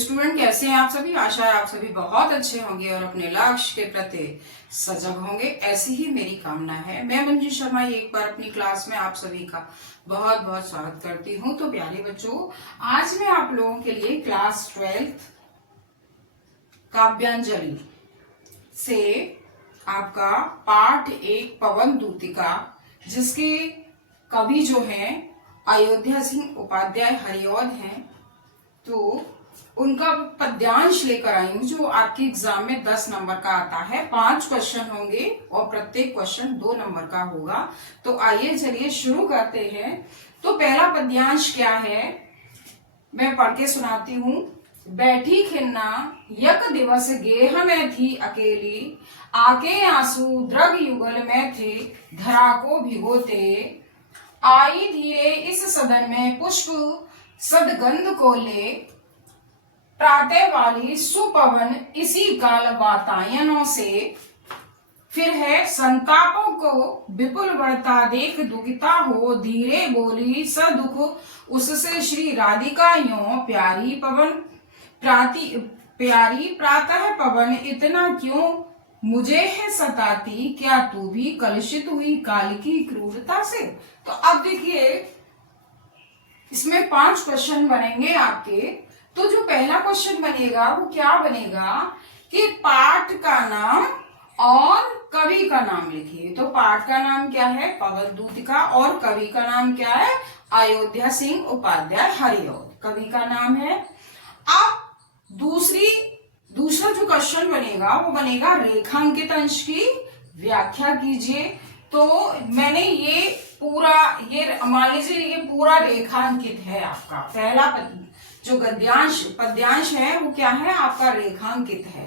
Student, कैसे हैं आप सभी। आशा है आप सभी बहुत अच्छे होंगे और अपने लक्ष्य के प्रति सजग होंगे, ऐसी ही मेरी कामना है। मैं मंजू शर्मा एक बार अपनी क्लास में आप सभी का बहुत बहुत स्वागत करती हूं। तो प्यारे बच्चों, आज मैं आप लोगों के लिए क्लास 12th काव्यांजलि से आपका पाठ 1 पवन दूतिका, जिसके कवि जो हैं अयोध्या सिंह उपाध्याय हरिऔध हैं, तो उनका पद्यांश लेकर आई हूं, जो आपके एग्जाम में 10 नंबर का आता है। 5 क्वेश्चन होंगे और प्रत्येक क्वेश्चन 2 नंबर का होगा। तो आइए चलिए शुरू करते हैं। तो पहला पद्यांश क्या है, मैं पढ़ के सुनाती हूँ। बैठी खिन्ना यक दिवस गेह में थी अकेली, आके आंसू द्रग युगल में थे धरा को भिगोते, आई धीरे इस सदन में पुष्प सदगंध को ले, प्रातः वाली सुपवन इसी काल वातायनों से। फिर है संतापों को विपुल बढ़ता देख दुखिता हो, धीरे बोली सदुख उससे श्री राधिका यों, प्यारी पवन प्यारी प्रातः पवन इतना क्यों मुझे है सताती, क्या तू भी कलुषित हुई काल की क्रूरता से। तो अब देखिए, इसमें 5 क्वेश्चन बनेंगे आपके। तो जो पहला क्वेश्चन बनेगा वो क्या बनेगा कि पाठ का नाम और कवि का नाम लिखिए। तो पाठ का नाम क्या है, पवन दूतिका, और कवि का नाम क्या है, अयोध्या सिंह उपाध्याय हरिऔध कवि का नाम है। अब दूसरा जो क्वेश्चन बनेगा वो बनेगा रेखांकित अंश की व्याख्या कीजिए। तो मैंने ये पूरा, ये मान लीजिए ये पूरा रेखांकित है आपका। पहला जो पद्यांश है वो क्या है आपका, रेखांकित है।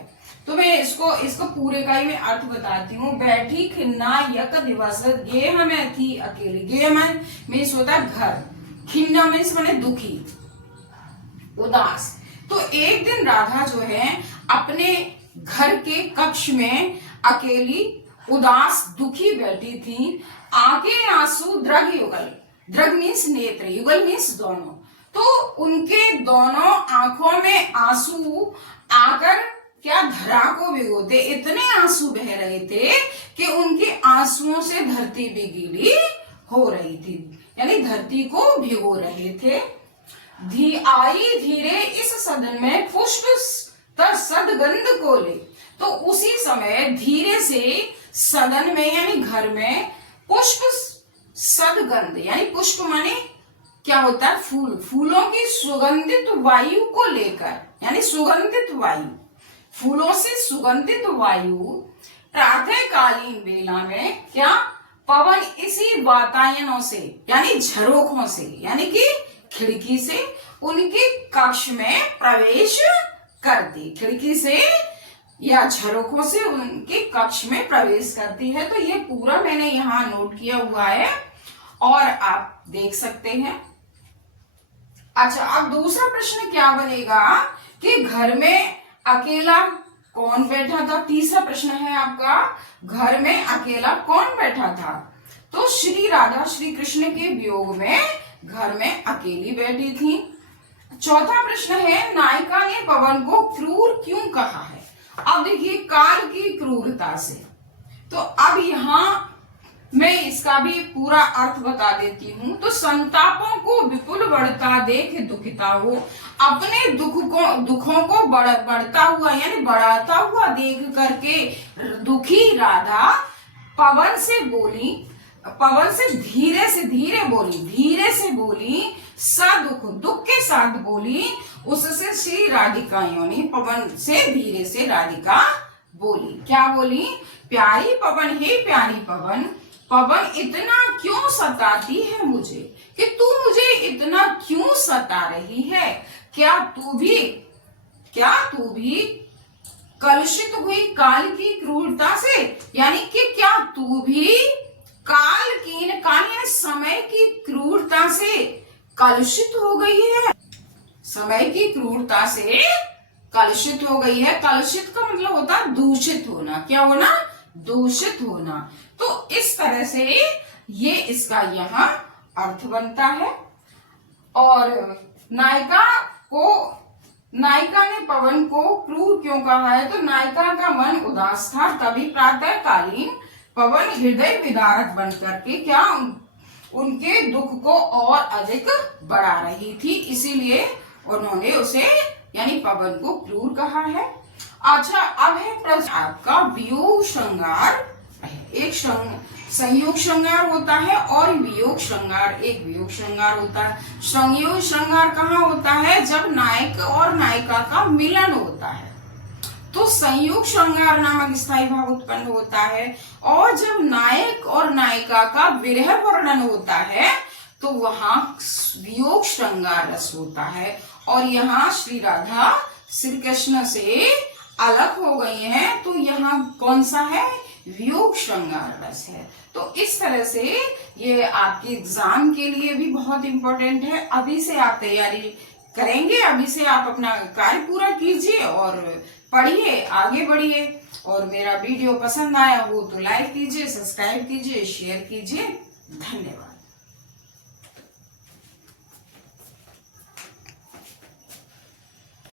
तो मैं इसको पूरे का ही मैं अर्थ बताती हूँ। बैठी खिन्ना यक दिवस गेह में थी अकेली। गेह मीन्स होता है घर, खिन्ना मीन्स माने दुखी, उदास। तो एक दिन राधा जो है अपने घर के कक्ष में अकेली उदास दुखी बैठी थी। आगे आंसू द्रग युगल, द्रग मीन्स नेत्र, युगल मीन्स दोनों। तो उनके दोनों आंखों में आंसू आकर क्या धरा को भिगोते, इतने आंसू बह रहे थे कि उनके आंसुओं से धरती भी गीली हो रही थी, यानी धरती को भिगो रहे थे। आई धीरे इस सदन में पुष्प सदगंध को ले। तो उसी समय धीरे से सदन में यानी घर में पुष्प सदगंध, यानी पुष्प माने क्या होता है, फूल, फूलों की सुगंधित वायु को लेकर, यानी सुगंधित वायु, फूलों से सुगंधित वायु प्रातःकालीन बेला में क्या पवन इसी वातायनों से, यानी झरोखों से, यानी कि खिड़की से उनके कक्ष में प्रवेश करती, खिड़की से या झरोखों से उनके कक्ष में प्रवेश करती है। तो ये पूरा मैंने यहाँ नोट किया हुआ है और आप देख सकते हैं। अच्छा, अब दूसरा प्रश्न क्या बनेगा कि घर में अकेला कौन बैठा था। तीसरा प्रश्न है आपका, घर में अकेला कौन बैठा था। तो श्री राधा श्री कृष्ण के वियोग में घर में अकेली बैठी थी। चौथा प्रश्न है, नायिका ने पवन को क्रूर क्यों कहा है। अब देखिए, काल की क्रूरता से। तो अब यहाँ मैं इसका भी पूरा अर्थ बता देती हूँ। तो संतापों को विपुल बढ़ता देख दुखिता हो, अपने दुखों को बढ़ता हुआ यानी बढ़ाता हुआ देख करके दुखी राधा पवन से धीरे से बोली सदुख, दुख के साथ बोली। उससे श्री राधिका यानी पवन से धीरे से राधिका बोली। क्या बोली, प्यारी पवन, हे प्यारी पवन, पवन इतना क्यों सताती है मुझे, कि तू मुझे इतना क्यों सता रही है। क्या तू भी कलुषित हुई काल की क्रूरता से, यानी कि क्या तू भी काल समय की क्रूरता से कलुषित हो गई है, समय की क्रूरता से कलुषित हो गई है। कलुषित का मतलब होता है दूषित होना। क्या होना, दूषित होना। तो इस तरह से ये इसका यहाँ अर्थ बनता है। और नायिका को नायिका ने पवन को क्रूर क्यों कहा है? तो नायिका का मन उदास था, तभी प्रातःकालीन पवन हृदय विदारक बन करके क्या उनके दुख को और अधिक बढ़ा रही थी, इसीलिए उन्होंने उसे यानी पवन को क्रूर कहा है। अच्छा, अब है प्रश्न आपका वियोग श्रृंगार। एक संयोग श्रृंगार होता है और वियोग श्रृंगार, एक वियोग श्रृंगार होता है। संयोग श्रृंगार कहाँ होता है? जब नायक और नायिका का मिलन होता है तो संयोग श्रृंगार नामक स्थायी भाव उत्पन्न होता है, और जब नायक और नायिका का विरह वर्णन होता है तो वहां वियोग श्रृंगार रस होता है। और यहाँ श्री राधा श्री कृष्ण से अलग हो गई हैं, तो यहाँ कौन सा है? वियोग श्रृंगार रस है। तो इस तरह से ये आपके एग्जाम के लिए भी बहुत इंपॉर्टेंट है। अभी से आप तैयारी करेंगे, अभी से आप अपना कार्य पूरा कीजिए और पढ़िए, आगे बढ़िए। और मेरा वीडियो पसंद आया हो तो लाइक कीजिए, सब्सक्राइब कीजिए, शेयर कीजिए। धन्यवाद।